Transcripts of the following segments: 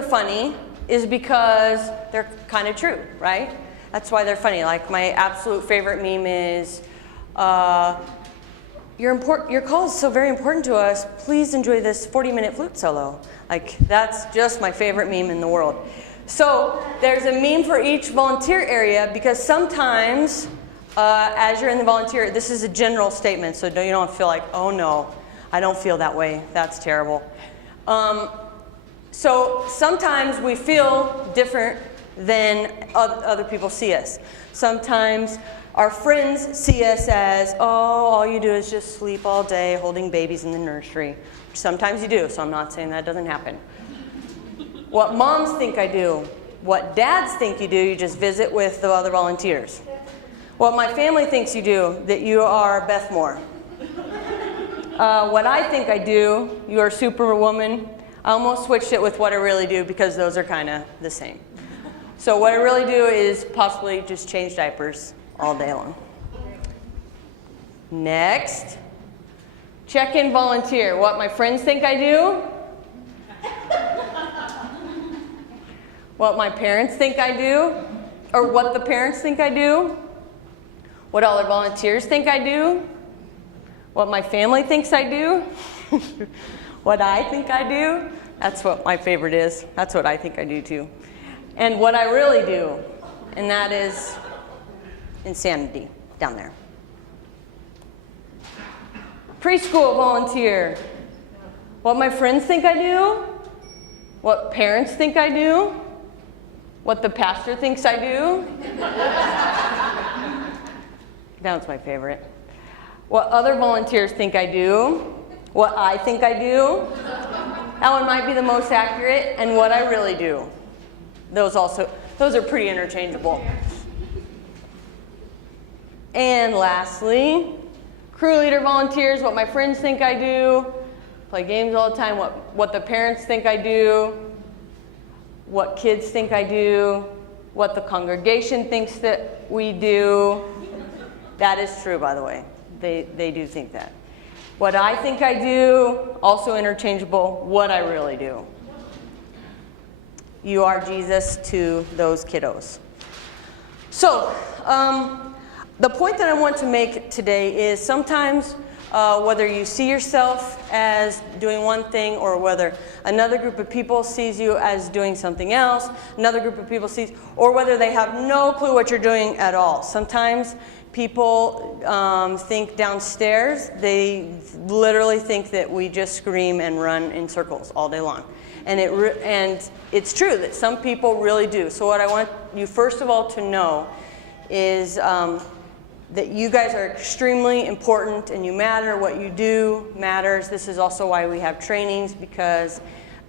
are funny is because they're kind of true, right? That's why they're funny. Like my absolute favorite meme is, your call is so very important to us. Please enjoy this 40-minute flute solo. Like that's just my favorite meme in the world. So there's a meme for each volunteer area because sometimes as you're in the volunteer, this is a general statement, so you don't feel like, oh no, I don't feel that way. That's terrible. So sometimes we feel different than other people see us. Sometimes our friends see us as, oh, all you do is just sleep all day holding babies in the nursery. Sometimes you do, so I'm not saying that doesn't happen. What moms think I do, what dads think you do, you just visit with the other volunteers. What my family thinks you do, that you are Beth Moore. What I think I do, you are Superwoman. I almost switched it with what I really do because those are kind of the same. So what I really do is possibly just change diapers all day long. Next, check-in volunteer. What my friends think I do. What my parents think I do. Or what the parents think I do. What other volunteers think I do. What my family thinks I do. What I think I do. That's what my favorite is. That's what I think I do too. And what I really do, and that is insanity down there. Preschool volunteer. What my friends think I do. What parents think I do. What the pastor thinks I do. That was my favorite. What other volunteers think I do. What I think I do. That one might be the most accurate. And what I really do. Those are pretty interchangeable. And lastly, crew leader volunteers, what my friends think I do, play games all the time, what the parents think I do, what kids think I do, what the congregation thinks that we do. That is true, by the way. They do think that. What I think I do, also interchangeable, what I really do. You are Jesus to those kiddos. So, the point that I want to make today is sometimes whether you see yourself as doing one thing or whether another group of people sees you as doing something else, another group of people sees, or whether they have no clue what you're doing at all. Sometimes people think downstairs, they literally think that we just scream and run in circles all day long. And it's true that some people really do. So what I want you first of all to know is that you guys are extremely important and you matter. What you do matters. This is also why we have trainings, because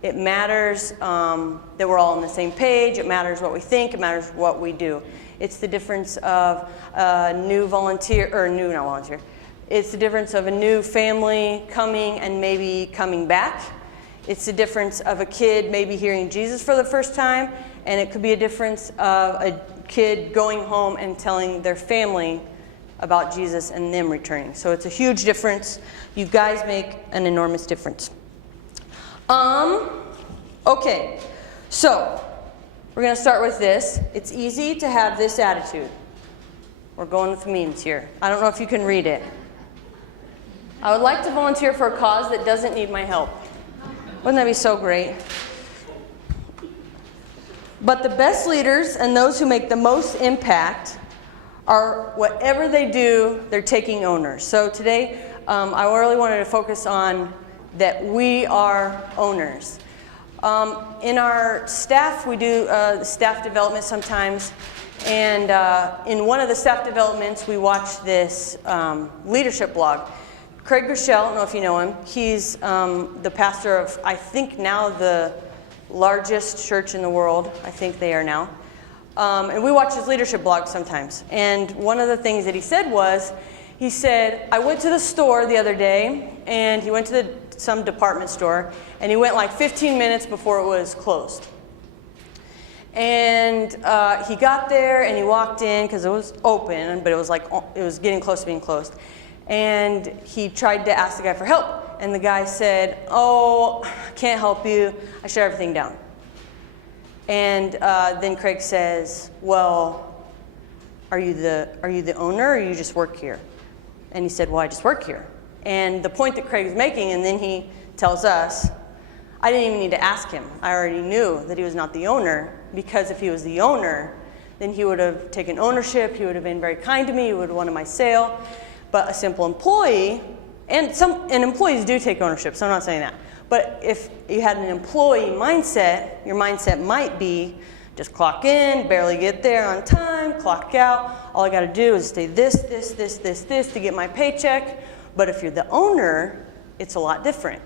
it matters that we're all on the same page. It matters what we think. It matters what we do. It's the difference of a new volunteer, or new, not volunteer. It's the difference of a new family coming and maybe coming back. It's the difference of a kid maybe hearing Jesus for the first time, and it could be a difference of a kid going home and telling their family about Jesus and them returning. So it's a huge difference. You guys make an enormous difference. Okay, so we're going to start with this. It's easy to have this attitude. We're going with memes here. I don't know if you can read it. I would like to volunteer for a cause that doesn't need my help. Wouldn't that be so great? But the best leaders and those who make the most impact are, whatever they do, they're taking owners. So today, I really wanted to focus on that we are owners. In our staff, we do staff development sometimes. And in one of the staff developments, we watch this leadership blog. Craig Rochelle, I don't know if you know him, he's the pastor of, I think now, the largest church in the world. I think they are now. And we watch his leadership blog sometimes. And one of the things that he said was, he said, I went to the store the other day, and he went to some department store, and he went like 15 minutes before it was closed. And he got there, and he walked in, because it was open, but it was getting close to being closed. And he tried to ask the guy for help. And the guy said, oh, I can't help you. I shut everything down. And then Craig says, well, are you the owner, or you just work here? And he said, well, I just work here. And the point that Craig is making, and then he tells us, I didn't even need to ask him. I already knew that he was not the owner, because if he was the owner, then he would have taken ownership, he would have been very kind to me, he would have wanted my sale. But a simple employee, and employees do take ownership, so I'm not saying that. But if you had an employee mindset, your mindset might be just clock in, barely get there on time, clock out. All I got to do is stay this to get my paycheck. But if you're the owner, it's a lot different.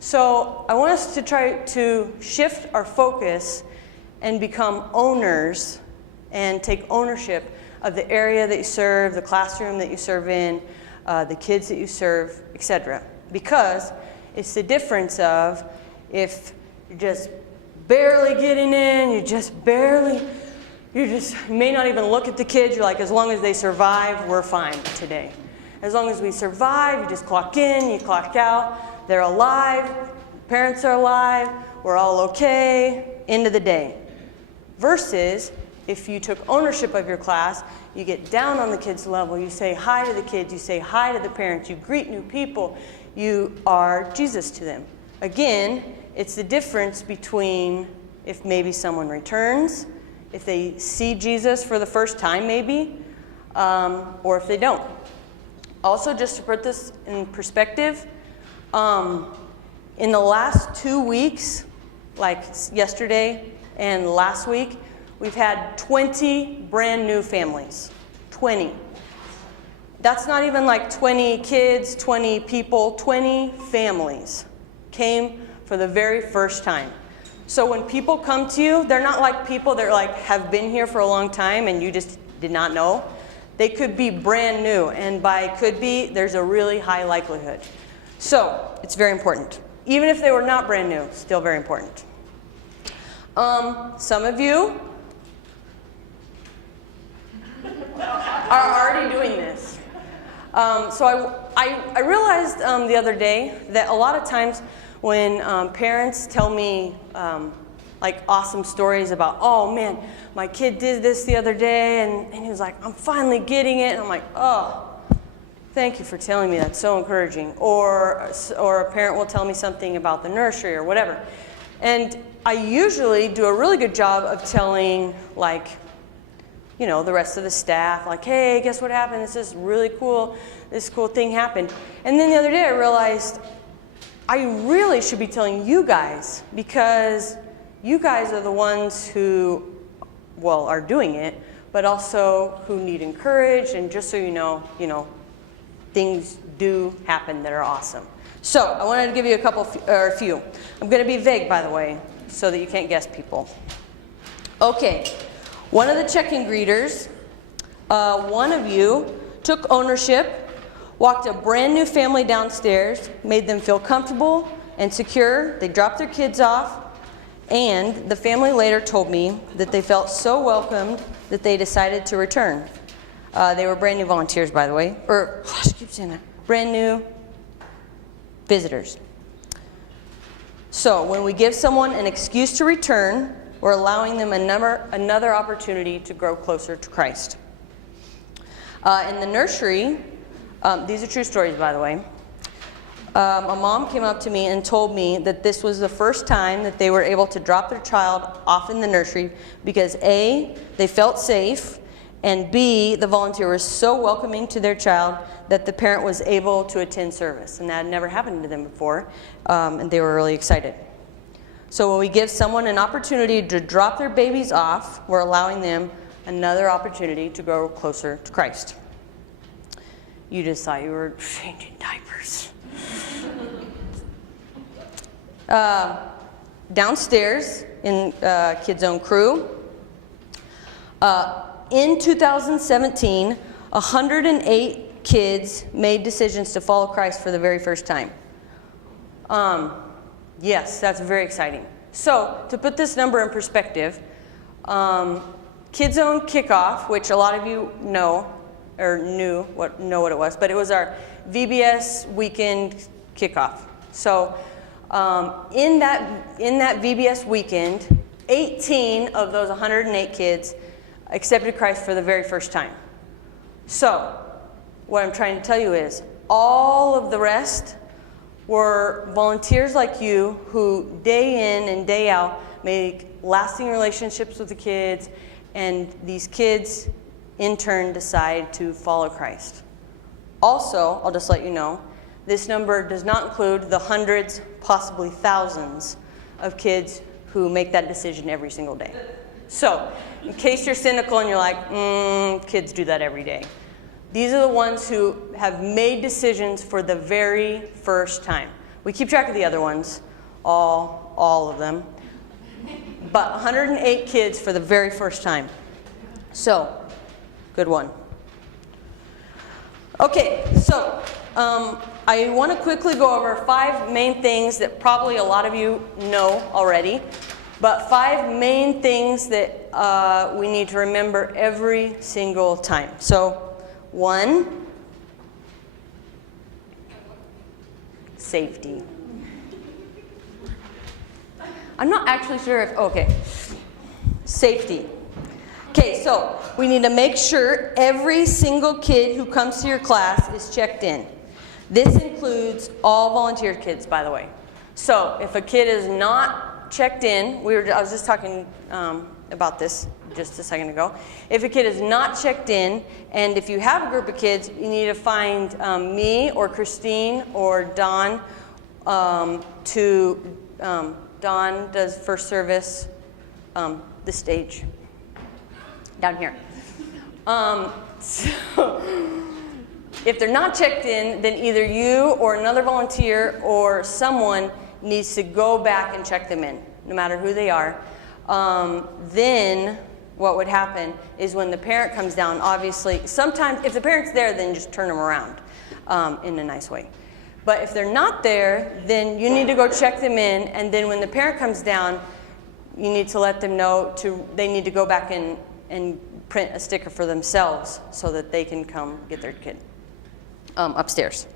So I want us to try to shift our focus and become owners and take ownership of the area that you serve, the classroom that you serve in, the kids that you serve, etc. Because it's the difference of if you're just barely getting in, you may not even look at the kids. You're like, as long as they survive, we're fine today. As long as we survive, you just clock in, you clock out. They're alive, parents are alive, we're all okay, end of the day. Versus if you took ownership of your class, you get down on the kids' level, you say hi to the kids, you say hi to the parents, you greet new people, you are Jesus to them. Again, it's the difference between if maybe someone returns, if they see Jesus for the first time maybe, or if they don't. Also, just to put this in perspective, in the last 2 weeks, like yesterday and last week, we've had 20 brand new families. 20. That's not even like 20 kids, 20 people, 20 families came for the very first time. So when people come to you, they're not like people that like have been here for a long time and you just did not know. They could be brand new, and by could be, there's a really high likelihood. So it's very important. Even if they were not brand new, still very important. Some of you are already doing this. So I realized the other day that a lot of times when parents tell me like awesome stories about, oh man, my kid did this the other day and he was like, I'm finally getting it. And I'm like, oh, thank you for telling me, that's so encouraging. Or a parent will tell me something about the nursery or whatever. And I usually do a really good job of telling like, you know, the rest of the staff, like, hey, guess what happened? This is really cool. This cool thing happened. And then the other day I realized I really should be telling you guys, because you guys are the ones who, well, are doing it, but also who need encouraged. And just so you know, things do happen that are awesome. So I wanted to give you a few. I'm going to be vague, by the way, so that you can't guess people. Okay, one of the check-in greeters, one of you took ownership, walked a brand new family downstairs, made them feel comfortable and secure. They dropped their kids off, and the family later told me that they felt so welcomed that they decided to return. They were brand new volunteers, by the way, or I keep saying that, brand new visitors. So when we give someone an excuse to return, we're allowing them another opportunity to grow closer to Christ. In the nursery, these are true stories, by the way. A mom came up to me and told me that this was the first time that they were able to drop their child off in the nursery because A, they felt safe, and B, the volunteer was so welcoming to their child that the parent was able to attend service. And that had never happened to them before, and they were really excited. So when we give someone an opportunity to drop their babies off, we're allowing them another opportunity to grow closer to Christ. You just thought you were changing diapers. Downstairs in Kidzone crew, in 2017, 108 kids made decisions to follow Christ for the very first time. Yes, that's very exciting. So, to put this number in perspective, Kidzone kickoff, which a lot of you know, or know what it was, but it was our VBS weekend kickoff. So, in that VBS weekend, 18 of those 108 kids accepted Christ for the very first time. So, what I'm trying to tell you is, all of the rest were volunteers like you who day in and day out make lasting relationships with the kids, and these kids in turn decide to follow Christ. Also, I'll just let you know, this number does not include the hundreds, possibly thousands of kids who make that decision every single day. So, in case you're cynical and you're like, kids do that every day. These are the ones who have made decisions for the very first time. We keep track of the other ones, all of them. But 108 kids for the very first time. So, good one. Okay, so I want to quickly go over 5 main things that probably a lot of you know already, but 5 main things that we need to remember every single time. So, 1, safety. I'm not actually sure if, okay, safety. Okay, so we need to make sure every single kid who comes to your class is checked in. This includes all volunteer kids, by the way. So if a kid is not checked in, I was just talking about this just a second ago. If a kid is not checked in, and if you have a group of kids, you need to find me or Christine or Dawn Dawn does first service, the stage, down here. So if they're not checked in, then either you or another volunteer or someone needs to go back and check them in, no matter who they are. Then what would happen is when the parent comes down, obviously, sometimes if the parent's there, then just turn them around in a nice way. But if they're not there, then you need to go check them in, and then when the parent comes down, you need to let them know they need to go back in and print a sticker for themselves so that they can come get their kid upstairs.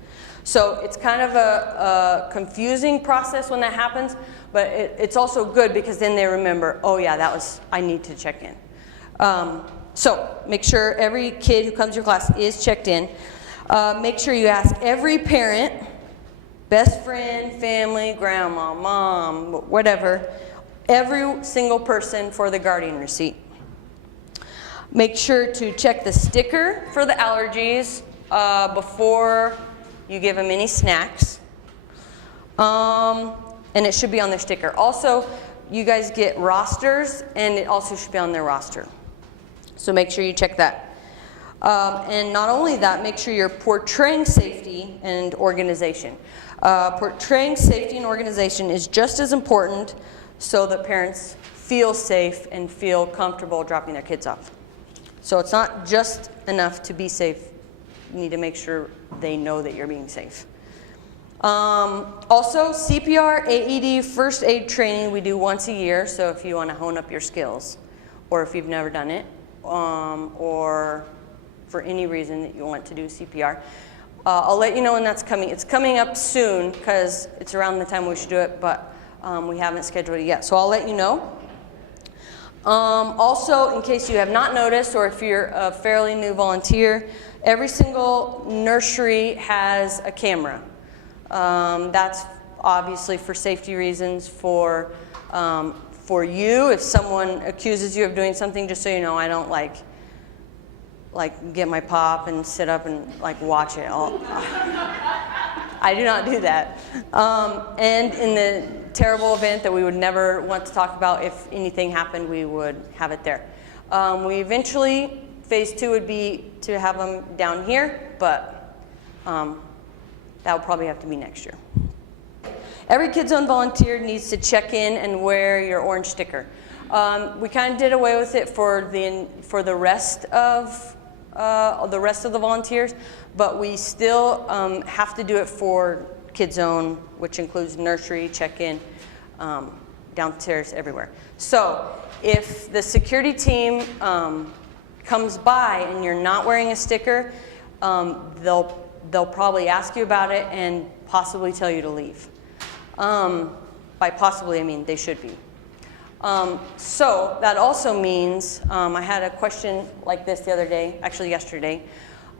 So it's kind of a confusing process when that happens, but it's also good because then they remember, oh yeah, I need to check in. So make sure every kid who comes to your class is checked in. Make sure you ask every parent, best friend, family, grandma, mom, whatever, every single person for the guardian receipt. Make sure to check the sticker for the allergies before you give them any snacks. And it should be on their sticker. Also, you guys get rosters, and it also should be on their roster. So make sure you check that. And not only that, make sure you're portraying safety and organization. Portraying safety and organization is just as important so that parents feel safe and feel comfortable dropping their kids off. So it's not just enough to be safe. You need to make sure they know that you're being safe. Also, CPR, AED, first aid training we do once a year, so if you want to hone up your skills, or if you've never done it, or for any reason that you want to do CPR. I'll let you know when that's coming. It's coming up soon because it's around the time we should do it, but we haven't scheduled it yet, so I'll let you know. Also, in case you have not noticed, or if you're a fairly new volunteer, every single nursery has a camera. That's obviously for safety reasons, for you, if someone accuses you of doing something, just so you know, I don't like get my pop and sit up and watch it all. I do not do that. And in the terrible event that we would never want to talk about, if anything happened, we would have it there. We eventually, phase 2 would be to have them down here, but that will probably have to be next year. Every Kidzone volunteer needs to check in and wear your orange sticker. We kind of did away with it for the rest of the volunteers, but we still have to do it for Kidzone, which includes nursery, check-in, downstairs, everywhere. So if the security team comes by and you're not wearing a sticker, they'll probably ask you about it and possibly tell you to leave. By possibly, I mean they should be. So that also means, I had a question like this the other day, actually yesterday.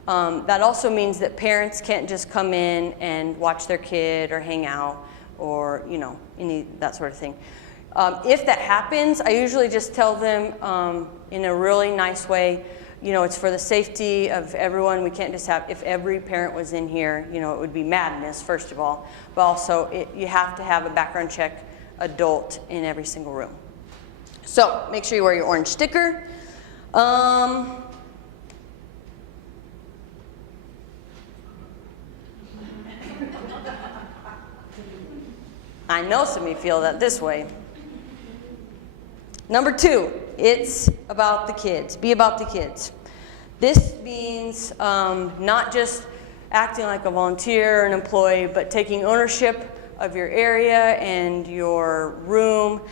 That also means that parents can't just come in and watch their kid or hang out or, you know, that sort of thing. If that happens, I usually just tell them in a really nice way, you know, it's for the safety of everyone. We can't just have, if every parent was in here, you know, it would be madness, first of all. But also, you have to have a background check adult in every single room. So, make sure you wear your orange sticker. I know some of you feel that this way. Number 2, it's about the kids. Be about the kids. This means not just acting like a volunteer or an employee, but taking ownership of your area and your room,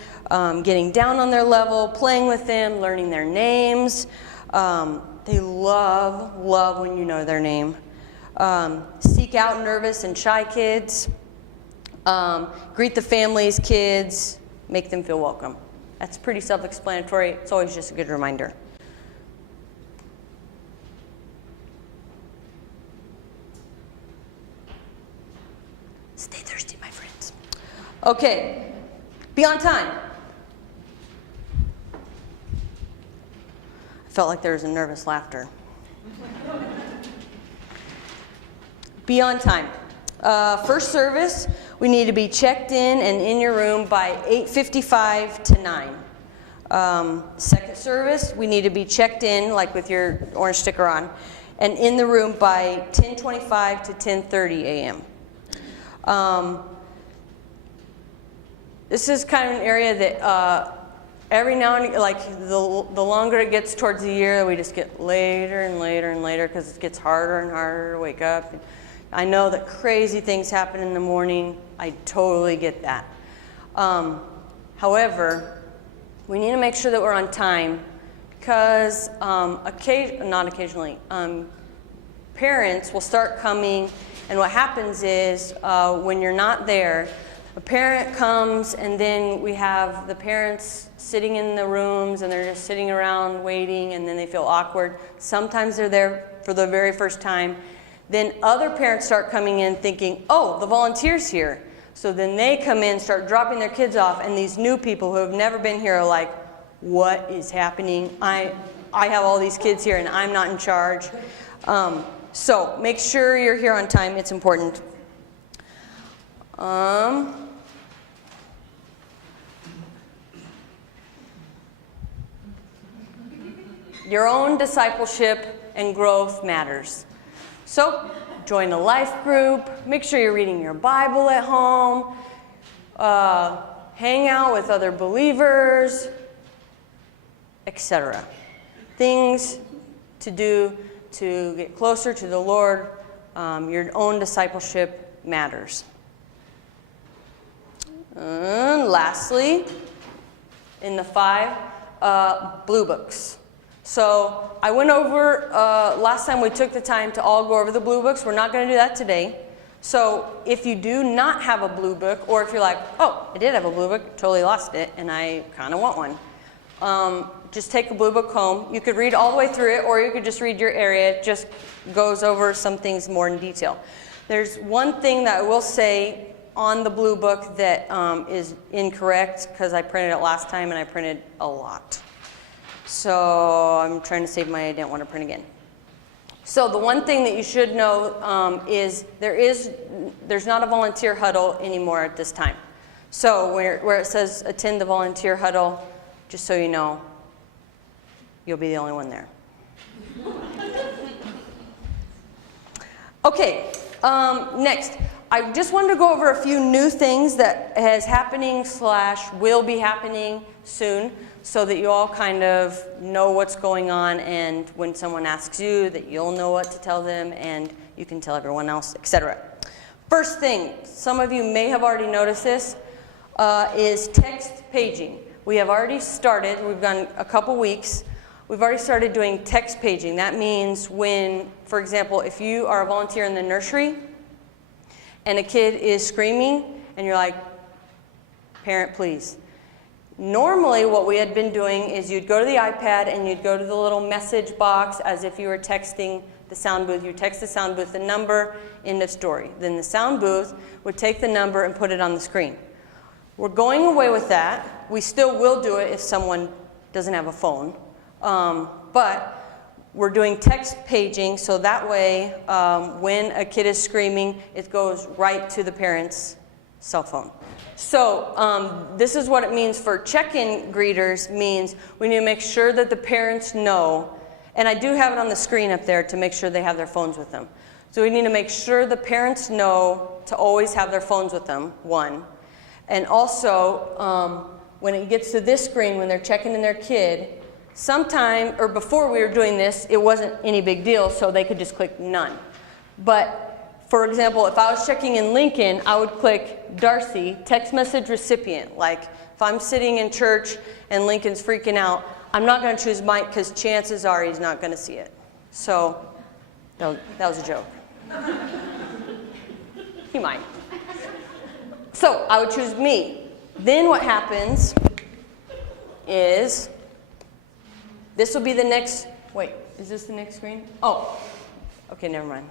getting down on their level, playing with them, learning their names. They love when you know their name. Seek out nervous and shy kids. Greet the family's kids. Make them feel welcome. That's pretty self-explanatory. It's always just a good reminder. Stay thirsty, my friends. Okay, be on time. I felt like there was a nervous laughter. Be on time. First service, we need to be checked in and in your room by 8:55 to 9. Second service, we need to be checked in, like with your orange sticker on, and in the room by 10:25 to 10:30 a.m. This is kind of an area that every now and again, like the longer it gets towards the year, we just get later and later and later because it gets harder and harder to wake up. I know that crazy things happen in the morning. I totally get that. However, we need to make sure that we're on time because parents will start coming, and what happens is when you're not there, a parent comes and then we have the parents sitting in the rooms and they're just sitting around waiting and then they feel awkward. Sometimes they're there for the very first time. Then other parents start coming in thinking, oh, the volunteer's here. So then they come in, start dropping their kids off, and these new people who have never been here are like, what is happening? I have all these kids here and I'm not in charge. So make sure you're here on time. It's important. Your own discipleship and growth matters. So, join a life group, make sure you're reading your Bible at home, hang out with other believers, etc. Things to do to get closer to the Lord. Your own discipleship matters. And lastly, in the 5, blue books. So I went over, last time we took the time to all go over the blue books. We're not going to do that today. So if you do not have a blue book, or if you're like, oh, I did have a blue book, totally lost it, and I kind of want one, just take a blue book home. You could read all the way through it, or you could just read your area. It just goes over some things more in detail. There's one thing that I will say on the blue book that is incorrect, because I printed it last time and I printed a lot. So I'm trying to save I didn't want to print again. So the one thing that you should know is there's not a volunteer huddle anymore at this time. So where it says attend the volunteer huddle, just so you know, you'll be the only one there. Okay, next. I just wanted to go over a few new things that is happening / will be happening soon, so that you all kind of know what's going on, and when someone asks you, that you'll know what to tell them and you can tell everyone else, etc. First thing, some of you may have already noticed this, is text paging. We have already started, we've gone a couple weeks, we've already started doing text paging. That means when, for example, if you are a volunteer in the nursery and a kid is screaming and you're like, parent, please. Normally what we had been doing is you'd go to the iPad and you'd go to the little message box as if you were texting the sound booth. You text the sound booth the number, end of story. Then the sound booth would take the number and put it on the screen. We're going away with that. We still will do it if someone doesn't have a phone. But we're doing text paging, so that way when a kid is screaming, it goes right to the parent's cell phone. So this is what it means for check-in greeters. Means we need to make sure that the parents know, and I do have it on the screen up there to make sure they have their phones with them. So we need to make sure the parents know to always have their phones with them, one. And also, when it gets to this screen, when they're checking in their kid, sometime, or before we were doing this, it wasn't any big deal, so they could just click none. But for example, if I was checking in Lincoln, I would click Darcy, text message recipient. Like if I'm sitting in church and Lincoln's freaking out, I'm not going to choose Mike because chances are he's not going to see it. So that was a joke. He might. So I would choose me. Then what happens is, this will be the next, wait, is this the next screen? Oh, okay, never mind.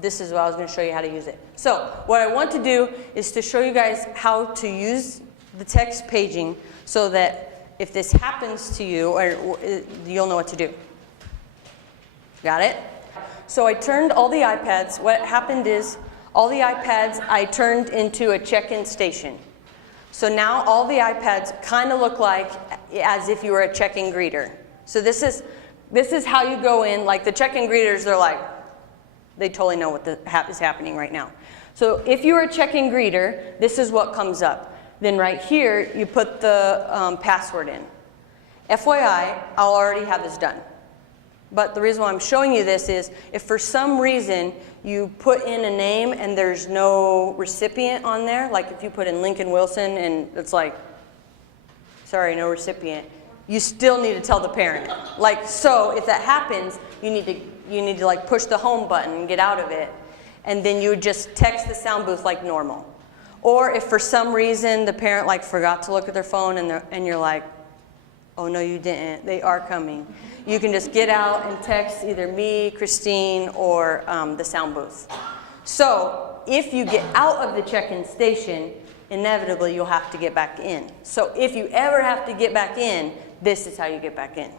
This is what I was going to show you how to use it. So what I want to do is to show you guys how to use the text paging so that if this happens to you, you'll know what to do. Got it? So I turned all the iPads. What happened is all the iPads I turned into a check-in station. So now all the iPads kind of look like as if you were a check-in greeter. So this is how you go in. Like the check-in greeters, they're like, they totally know what is happening right now. So if you were a check-in greeter, this is what comes up. Then right here, you put the password in. FYI, I'll already have this done. But the reason why I'm showing you this is if for some reason you put in a name and there's no recipient on there, like if you put in Lincoln Wilson and it's like, sorry, no recipient, you still need to tell the parent. Like, so if that happens, you need to like push the home button and get out of it, and then you would just text the sound booth like normal. Or if for some reason the parent like forgot to look at their phone and you're like, oh no you didn't, they are coming, you can just get out and text either me, Christine, or the sound booth. So if you get out of the check-in station, inevitably you'll have to get back in. So if you ever have to get back in, this is how you get back in.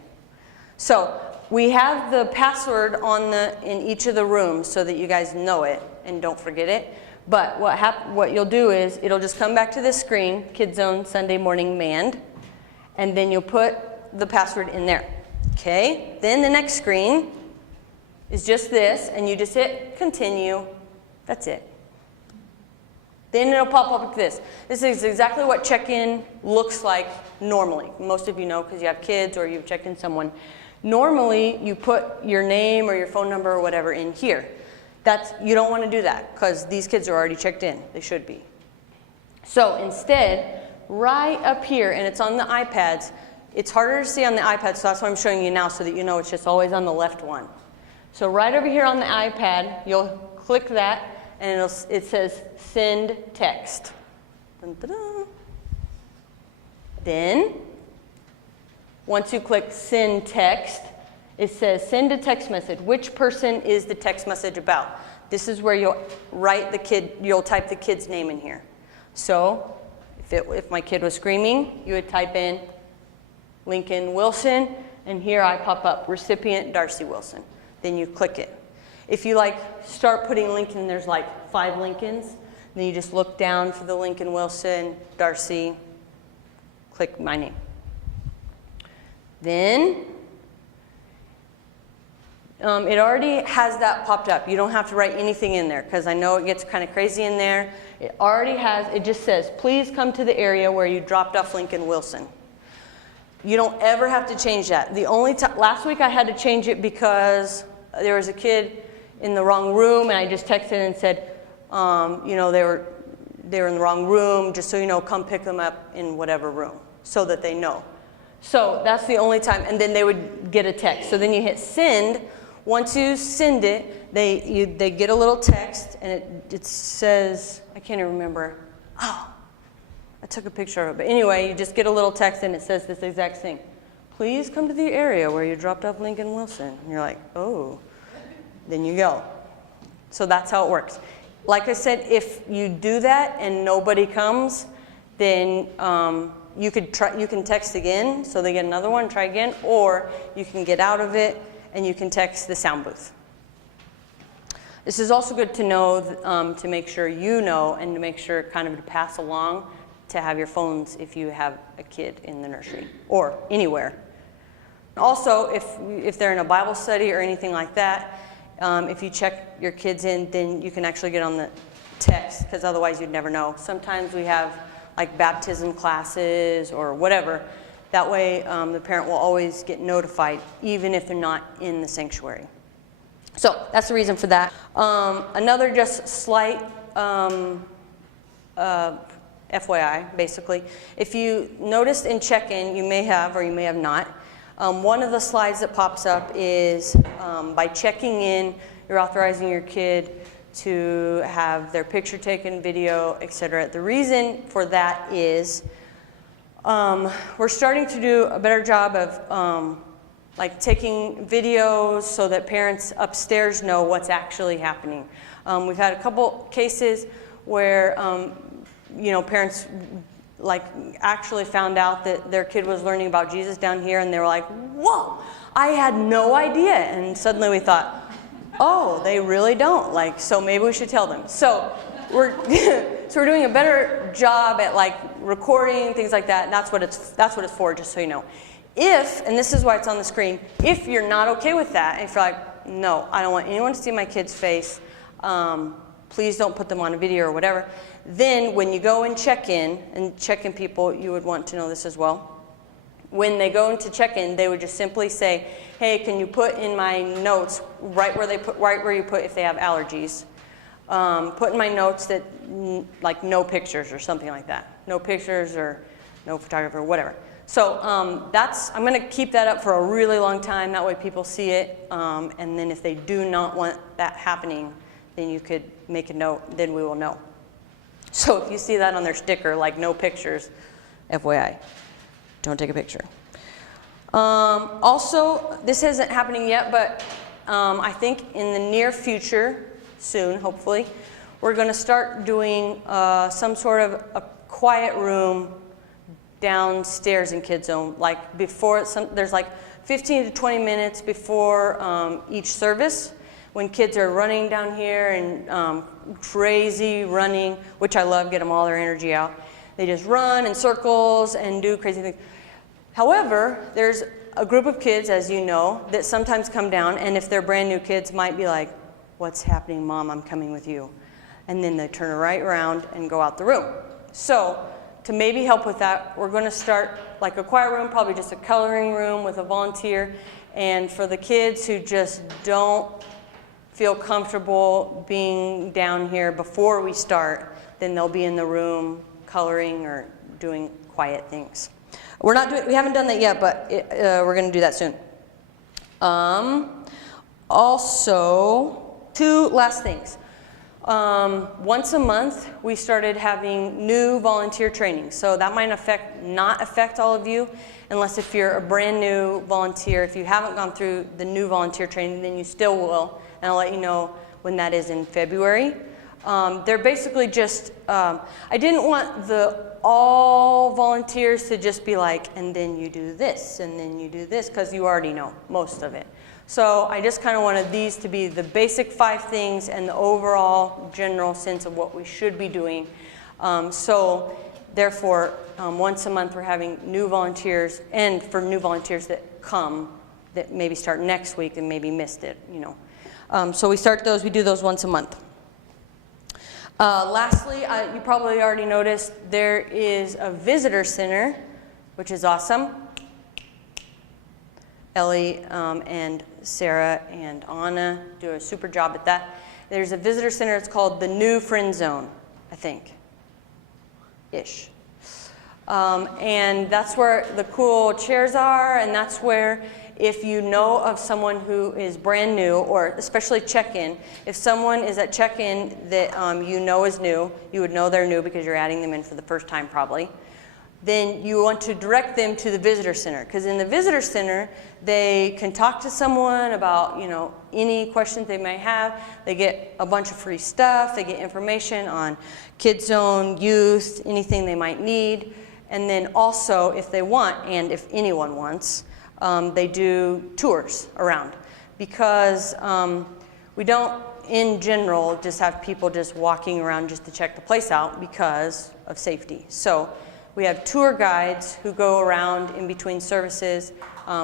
So we have the password in each of the rooms so that you guys know it and don't forget it. But what you'll do is it'll just come back to this screen, Kidzone Sunday Morning Manned, and then you'll put the password in there. Okay? Then the next screen is just this, and you just hit continue. That's it. Then it'll pop up like this. This is exactly what check-in looks like normally. Most of you know because you have kids or you've checked in someone. Normally, you put your name or your phone number or whatever in here. You don't want to do that because these kids are already checked in. They should be. So instead, right up here, and it's on the iPads, it's harder to see on the iPad, so that's what I'm showing you now so that you know it's just always on the left one. So right over here on the iPad, you'll click that, and it says send text. Dun, dun, dun. Then, once you click send text, it says send a text message. Which person is the text message about? This is where you'll you'll type the kid's name in here. So if my kid was screaming, you would type in Lincoln Wilson, and here I pop up recipient Darcy Wilson. Then you click it. If you start putting Lincoln, there's 5 Lincolns, then you just look down for the Lincoln Wilson, Darcy, click my name. Then it already has that popped up. You don't have to write anything in there because I know it gets kind of crazy in there. It already has, it just says, please come to the area where you dropped off Lincoln Wilson. You don't ever have to change that. The only time, last week I had to change it because there was a kid in the wrong room and I just texted and said, you know, they were in the wrong room, just so you know, come pick them up in whatever room so that they know. So that's the only time, and then they would get a text. So then you hit send. Once you send it, they get a little text, and it says, I can't even remember. Oh, I took a picture of it. But anyway, you just get a little text and it says this exact thing. Please come to the area where you dropped off Lincoln Wilson. And you're like, oh, then you go. So that's how it works. Like I said, if you do that and nobody comes, then you can text again, so they get another one, try again, or you can get out of it and you can text the sound booth. This is also good to know, to make sure you know, and to make sure kind of to pass along, to have your phones if you have a kid in the nursery or anywhere. Also, if they're in a Bible study or anything like that, if you check your kids in, then you can actually get on the text, because otherwise you'd never know. Sometimes we have like baptism classes or whatever. That way the parent will always get notified, even if they're not in the sanctuary. So that's the reason for that. Another just slight FYI, basically. If you noticed in check-in, you may have or you may have not, one of the slides that pops up is by checking in, you're authorizing your kid to have their picture taken, video, etc. The reason for that is we're starting to do a better job of like taking videos so that parents upstairs know what's actually happening. We've had a couple cases where parents like actually found out that their kid was learning about Jesus down here, and they were like, whoa, I had no idea. And suddenly we thought, oh, they really don't. Like, so maybe we should tell them. So we're so we're doing a better job at like recording things like that. And that's what it's for, just so you know. If, and this is why it's on the screen, if you're not okay with that, and if you're like, no, I don't want anyone to see my kid's face, please don't put them on a video or whatever, then when you go and check in people, you would want to know this as well. When they go into check-in, they would just simply say, hey, can you put in my notes right where you put if they have allergies. Put in my notes that like no pictures or something like that. No pictures or no photographer or whatever. So I'm going to keep that up for a really long time. That way people see it. And then if they do not want that happening, then you could make a note. Then we will know. So if you see that on their sticker, like no pictures, FYI, don't take a picture. Also, this isn't happening yet, but I think in the near future, soon, hopefully, we're going to start doing some sort of a quiet room downstairs in Kidzone, like before, there's like 15 to 20 minutes before each service, when kids are running down here and crazy running, which I love, get them all their energy out. They just run in circles and do crazy things. However, there's a group of kids, as you know, that sometimes come down, and if they're brand new kids, might be like, what's happening, Mom? I'm coming with you. And then they turn right around and go out the room. So to maybe help with that, we're going to start like a quiet room, probably just a coloring room with a volunteer. And for the kids who just don't feel comfortable being down here before we start, then they'll be in the room coloring or doing quiet things. We haven't done that yet, but we're going to do that soon. Also, two last things. Once a month, we started having new volunteer training. So that might not affect all of you, unless if you're a brand new volunteer. If you haven't gone through the new volunteer training, then you still will. And I'll let you know when that is in February. They're basically just, I didn't want all volunteers to just be like, and then you do this, and then you do this, because you already know most of it. So I just kind of wanted these to be the basic 5 things and the overall general sense of what we should be doing. So therefore, once a month we're having new volunteers, and for new volunteers that come, that maybe start next week and maybe missed it, you know. So we do those once a month. Lastly, you probably already noticed there is a visitor center, which is awesome. Ellie and Sarah and Anna do a super job at that. There's a visitor center. It's called the New Friend Zone, I think, ish. And that's where the cool chairs are, and that's where if you know of someone who is brand new, or especially check-in, if someone is at check-in that you know is new, you would know they're new because you're adding them in for the first time probably, then you want to direct them to the visitor center. Because in the visitor center, they can talk to someone about, any questions they may have. They get a bunch of free stuff. They get information on Kidzone, youth, anything they might need. And then also, if they want, and if anyone wants, they do tours around. Because we don't, in general, just have people just walking around just to check the place out because of safety. So we have tour guides who go around in between services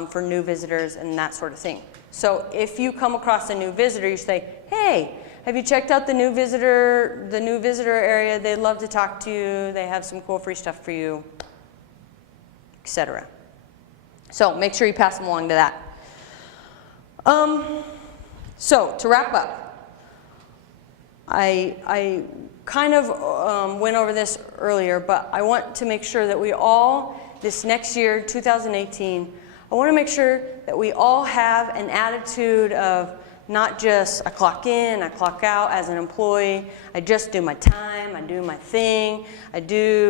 for new visitors and that sort of thing. So if you come across a new visitor, you say, hey, have you checked out the new visitor area? They'd love to talk to you. They have some cool free stuff for you, etc. So make sure you pass them along to that. So to wrap up, I kind of went over this earlier, but I want to make sure that we all, this next year, 2018, I want to make sure that we all have an attitude of not just I clock in, I clock out as an employee, I just do my time, I do my thing, I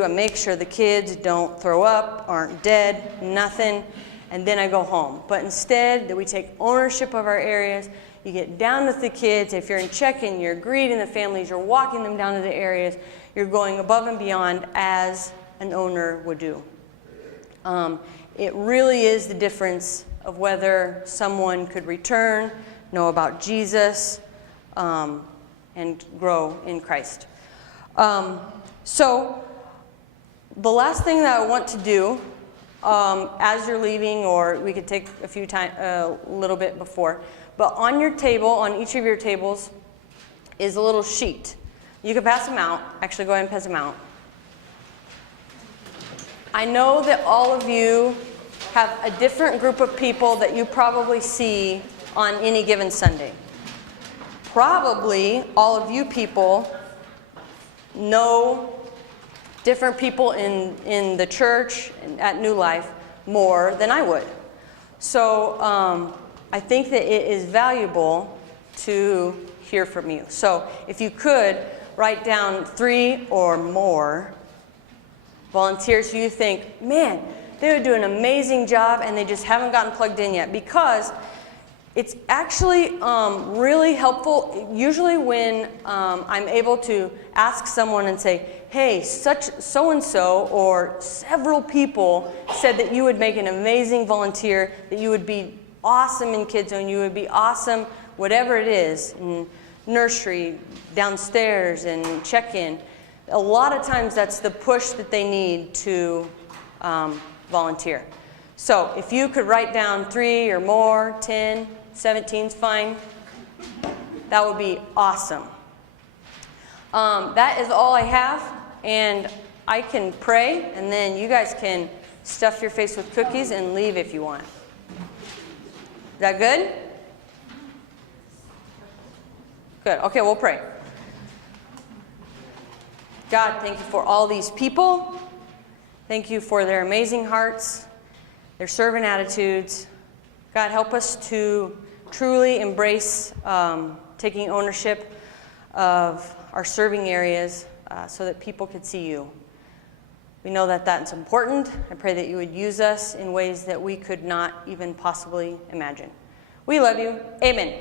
make sure the kids don't throw up, aren't dead, nothing, and then I go home. But instead, that we take ownership of our areas. You get down with the kids. If you're in check-in, you're greeting the families, you're walking them down to the areas, you're going above and beyond as an owner would do. It really is the difference of whether someone could return, know about Jesus, and grow in Christ. So the last thing that I want to do as you're leaving, or we could take a little bit before, but on your table, on each of your tables, is a little sheet. You can pass them out. Actually, go ahead and pass them out. I know that all of you have a different group of people that you probably see on any given Sunday. Probably all of you people know different people in the church at New Life more than I would. So I think that it is valuable to hear from you. So if you could write down 3 or more volunteers who you think, man, they would do an amazing job and they just haven't gotten plugged in yet, because it's actually really helpful. Usually when I'm able to ask someone and say, hey, so-and-so or several people said that you would make an amazing volunteer, that you would be awesome in Kidzone, you would be awesome, whatever it is, in nursery, downstairs, and check-in. A lot of times that's the push that they need to volunteer. So if you could write down 3 or more, 10, 17's fine, that would be awesome. That is all I have, and I can pray, and then you guys can stuff your face with cookies and leave if you want. Is that good? Good. Okay, we'll pray. God, thank you for all these people. Thank you for their amazing hearts, their servant attitudes. God, help us to truly embrace taking ownership of our serving areas so that people could see you. We know that that's important. I pray that you would use us in ways that we could not even possibly imagine. We love you. Amen.